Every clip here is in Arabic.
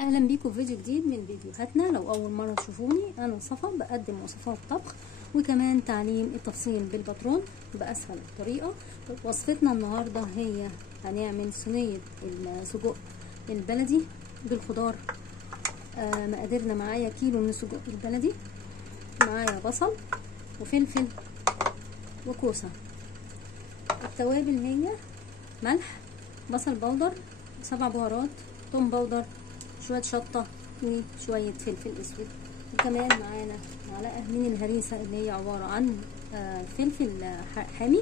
اهلا بيكم في فيديو جديد من فيديوهاتنا. لو اول مره تشوفوني، انا صفا، بقدم وصفات طبخ وكمان تعليم التفصيل بالباترون باسهل طريقه. وصفتنا النهارده هي هنعمل صينيه السجق البلدي بالخضار. مقاديرنا: معايا كيلو من السجق البلدي، معايا بصل وفلفل وكوسه. التوابل هي ملح، بصل بودر، 7 بهارات، توم بودر، شويه شطه وشويه فلفل اسود، وكمان معانا معلقه من الهريسه اللي هي عباره عن فلفل حامي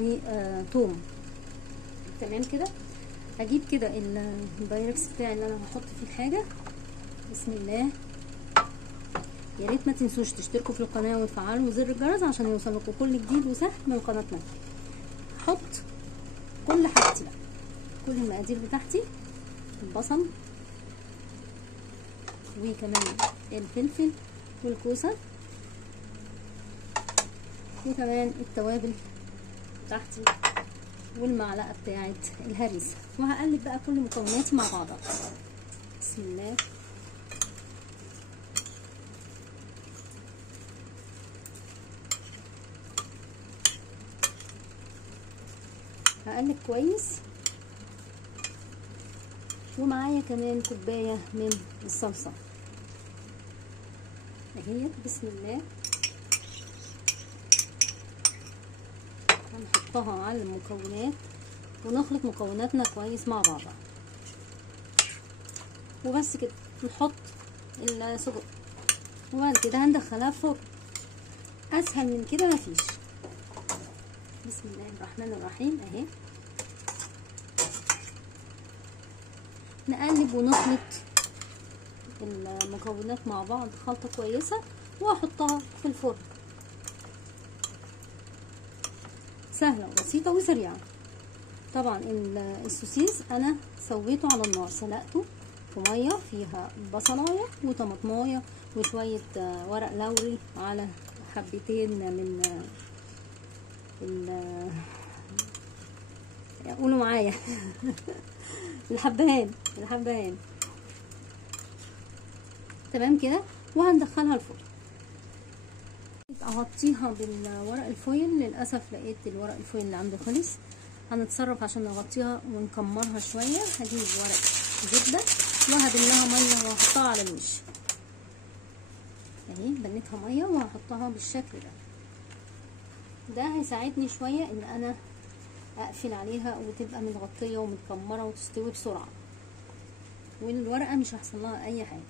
وتوم. تمام كده. هجيب كده البايركس بتاعي اللي انا هحط فيه الحاجه. بسم الله. يا ريت ما تنسوش تشتركوا في القناه وتفعلوا زر الجرس عشان يوصلكوا كل جديد وسهل من قناتنا. هحط كل حاجتي بقى، كل المقادير بتاعتي: البصل وكمان الفلفل والكوسه وكمان التوابل بتاعتي والمعلقه بتاعت الهريسه، وهقلب بقى كل مكوناتي مع بعضها. بسم الله. هقلب كويس، ومعايا كمان كوبايه من الصلصه اهي. بسم الله. هنحطها على المكونات ونخلط مكوناتنا كويس مع بعضها، وبس كده. نحط السجق وبعد كده هندخلها في فرن. اسهل من كده مفيش. بسم الله الرحمن الرحيم اهي. نقلب ونخلط المكونات مع بعض خلطة كويسة واحطها في الفرن. سهلة وبسيطة وسريعة. طبعا السوسيس انا سويته على النار، سلقته في مية فيها بصلاية وطماطماية وشوية ورق لوري على حبتين من قولوا معايا الحبهان. تمام كده. وهندخلها الفرن. اغطيها بالورق الفويل. للاسف لقيت الورق الفويل اللي عندي خلص. هنتصرف عشان نغطيها ونكمرها شويه. هجيب ورق زبده وهبلها ميه وهحطها على الوش اهي. بنيتها ميه وهحطها بالشكل ده هيساعدني شويه ان انا اقفل عليها وتبقى متغطيه ومتكمره وتستوي بسرعه، والورقه مش هيحصل لها اي حاجه.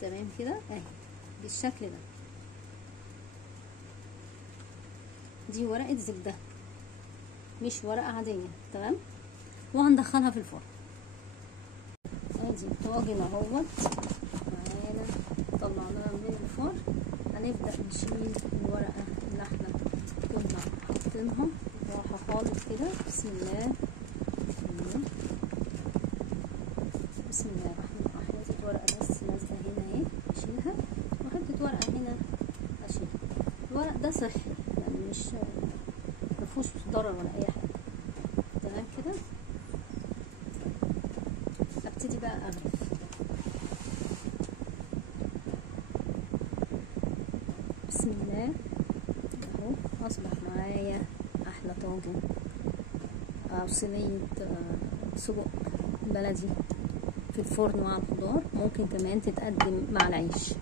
تمام كده اهي بالشكل ده. دي ورقه زبده مش ورقه عاديه. تمام. وهندخلها في الفرن. ادي الطاجن اهوت معانا، طلعناها من الفرن. هنبدا نشيل الورقه اللي احنا كنا حاطينها راحه خالص كده. بسم الله. بسم الله الرحمن الرحيم. حته ورقه بس نازله هنا اهي اشيلها، وحته ورقه هنا اشيلها. الورق ده صحي يعني مش مفيهوش ضرر ولا اي حاجه. تمام كده. ابتدي بقى اغرف. بسم الله اهو. اصبح معايا احلى طاجن او صينيه سجق بلدي في الفرن مع الخضار. ممكن كمان تتقدم مع العيش.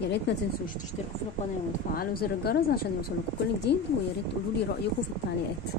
يا ريت ما تنسوش تشتركوا في القناه وتفعلوا زر الجرس عشان يوصلكم كل جديد، ويا ريت تقولوا لي رايكم في التعليقات.